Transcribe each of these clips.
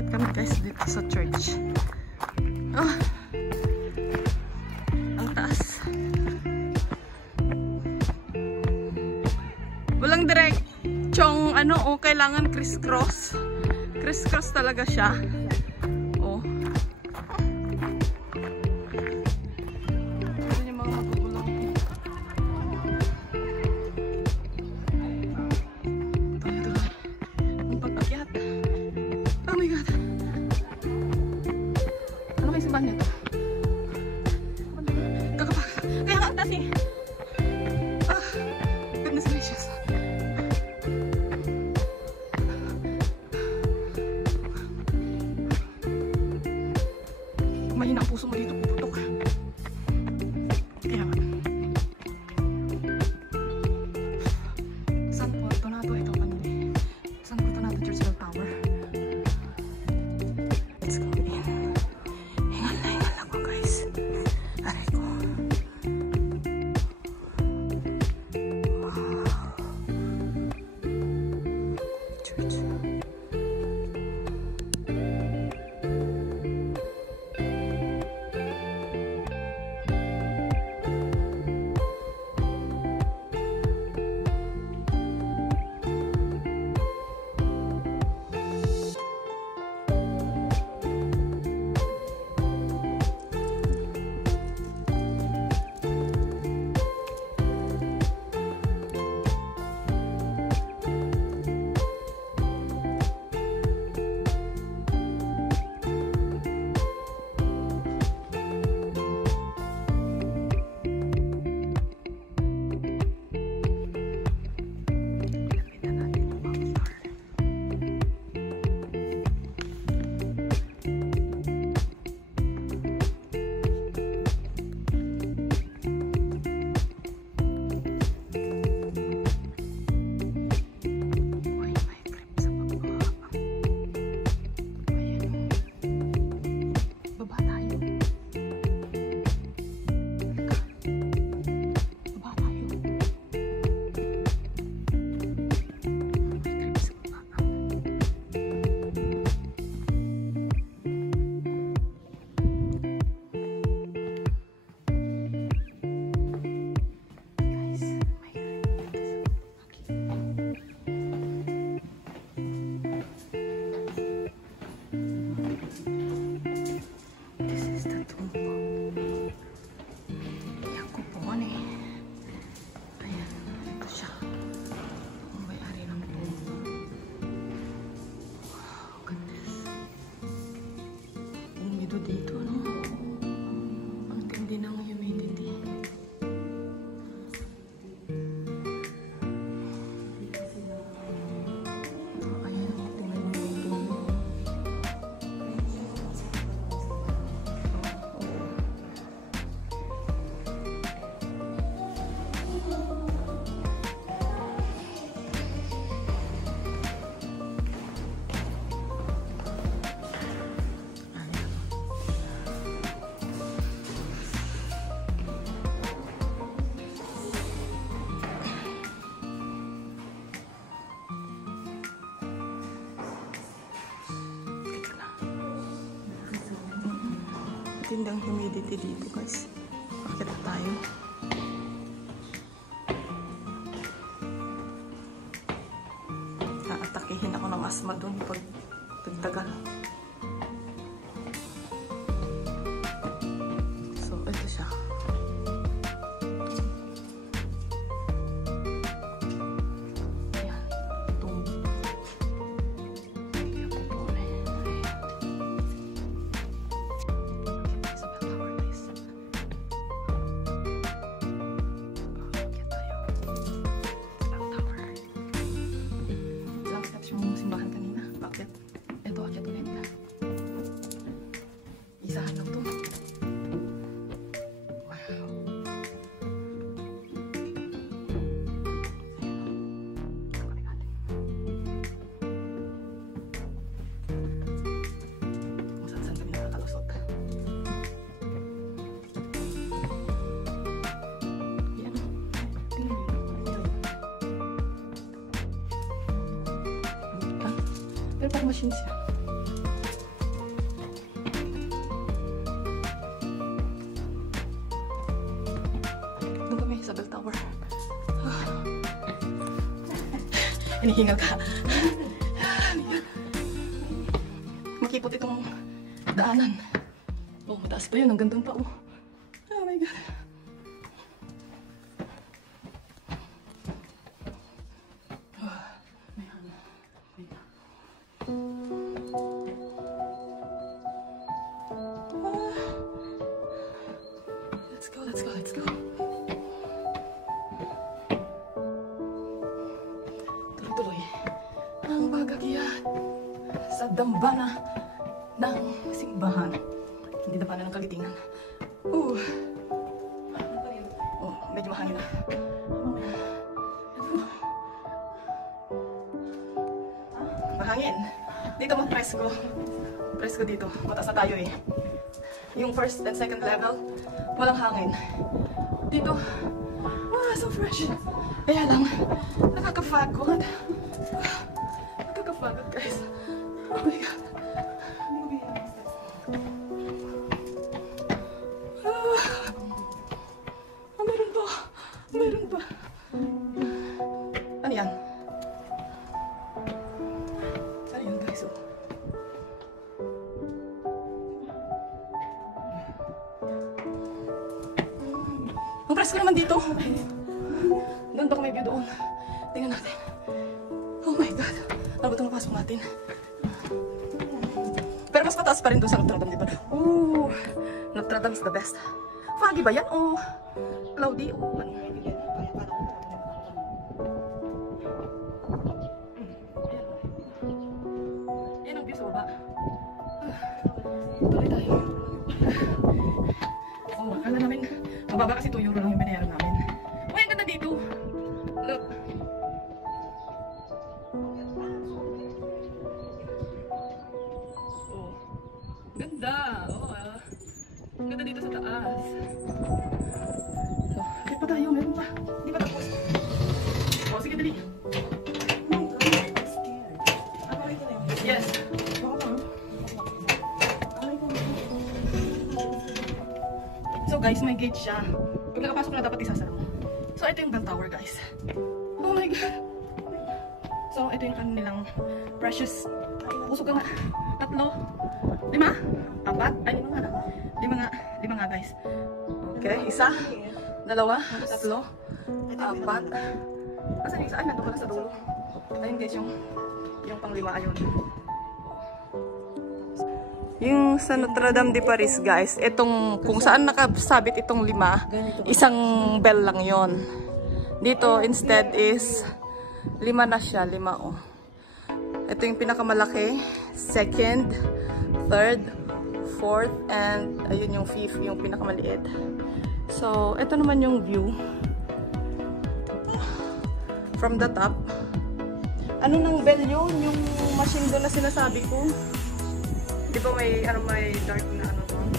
Aakyat kami guys dito sa church. Oh, ang taas. Walang direct chong ano, oh, kailangan crisscross. Crisscross talaga siya. Oh. Ito yung mga magugulong. Ito. Ang pag-akyat. Oh my God. Ano kayo simbahan nito? Kakapag. Kaya nga ang taas eh. Ah, goodness gracious. Mahina ang puso mo dito, puputok. Kaya nga. San Fortunato, ito kanina. San Fortunato Church Bell Tower. Let's go in. Hingal ako guys. Aray ko. Wow. Church. Dito, no? Ang tindi ng humidity. Ayan, tingnan mo yung tulo. Tindang humidity dito guys. Pakita tayo. Aatakihin ako ng asthma dun pag tagtagal. So ito siya. Yung simbahan kanina. Bakit? Ito, akyat ulit na. Isahan lang to. Wow. Kung saan kami nakakalusot. Yan. Tingnan nyo. Pero parang machine siya. hinihingal ka. Makipot itong daanan. Oh, mataas pa yun. Hanggang doon pa, oh. Oh my God. Let's go. Tuloy-tuloy ang pag-akyat sa dambana ng simbahan. Hindi na pala ng kagitingan. Oh, medyo mahangin na. Mahangin. Dito mo, presko. Presko dito. Mataas na tayo eh. Yung first and second level, walang hangin. Dito, so fresh. Kaya lang, nakakapagod. Nakakapagod, guys. Oh my God. Meron pa. Ano yan? Ano yan, guys? Oh. Ang presko naman dito. Doon baka may view doon. Tingnan natin. Oh my God. Ano ba itong napasok natin? Pero mas mataas pa rin doon sa Notre Dame, di ba? Ooh, Notre Dame is the best. Foggy ba yan? O cloudy? O ano? Yan ang view sa baba. Tuloy tayo. Oh, akala namin mababa kasi 2 euro lang yung binayaran namin. Uy, ang ganda dito. Look. Oh, ganda. Oh, ang ganda dito sa taas. So, akit pa tayo. Meron pa. Hindi pa tapos. Oh, sige, dali. Yes. So guys, may gate siya. Pag nakapasok na dapat isasara mo. So ito yung bell tower, guys. Oh my God. So ito yung kanilang precious. Pusok ka nga. 3, 5, 4. Ay, 5 nga na. 5 nga, guys. Okay, 1, 2, 3, 4. Asan yung isa? Ay, nandun pala sa dulo. Ayun guys, yung pang-5 ayun. Yung sa Notre Dame de Paris, guys, itong kung saan nakasabit itong 5, isang bell lang yon. Dito instead is 5 na siya, 5 oh. Ito yung pinakamalaki, 2nd, 3rd, 4th, and ayun yung 5th, yung pinakamaliit. So, ito naman yung view from the top. Ano nang bell yun? Yung machine doon na sinasabi ko. Di ba may dark na ano doon?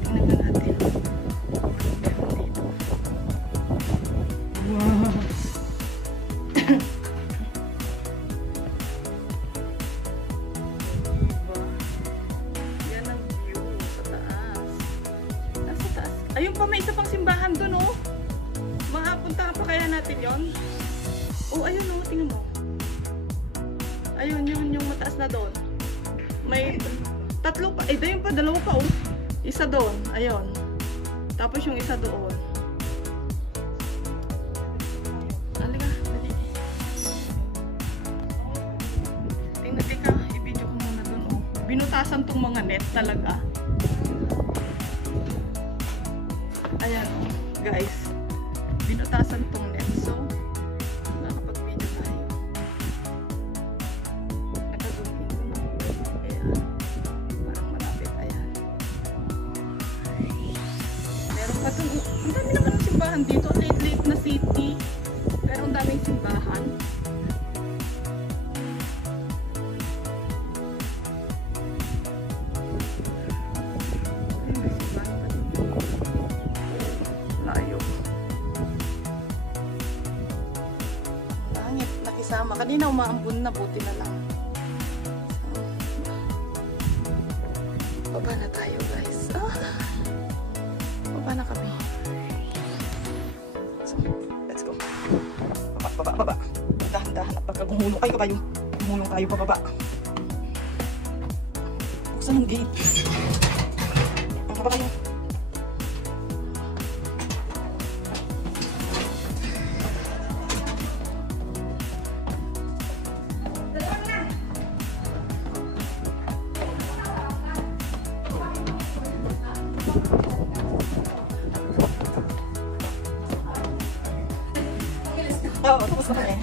Tingnan na natin. Wow! Diba? Yan ang view sa taas. Sa taas. Ayun pa, may isa pang simbahan doon, oh. Makapunta pa kaya natin yon? Oh, ayun oh, tingnan mo. Ayun, yung mataas na doon. May 3 pa. Eh, ayun pa, 2 pa oh. Isa doon, ayun. Tapos yung isa doon. Halika, dali. Tingnan ka, i-video ko muna doon oh. Binutasan tong mga net talaga. Ayan oh, guys. Binutasan tong net. So, ang dami naman ng simbahan dito. Late na city. Pero ang daming simbahan. Layo. Langit. Nakisama. Kanina umaambun na. Buti na lang. So, baba na tayo, guys. Baba na kami. baba. Dahan-dahan at pagka gumulo. Ay, kabayo. Gumulong tayo pababa. Buksan ang gate. Ang baba kayo. Oo, tapos na kami.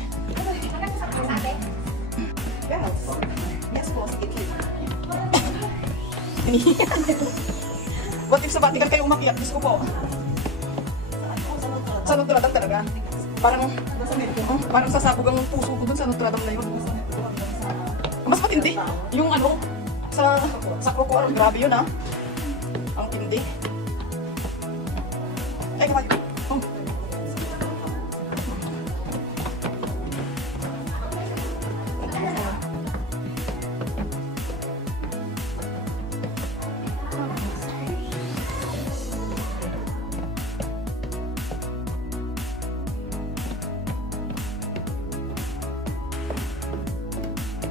Yes po, sige. What if sa Vatican kayo umakyat? Diyos ko po. Sa Notre Dame talaga. Parang sasabog ang puso ko dun sa Notre Dame na yun. Mas matindi. Yung ano, sa Crocor, grabe yun ha. Ang tindi. Ay, kamay.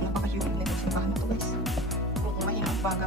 Napaka-humid na itong simbahan na ito guys. Kung mahinang baga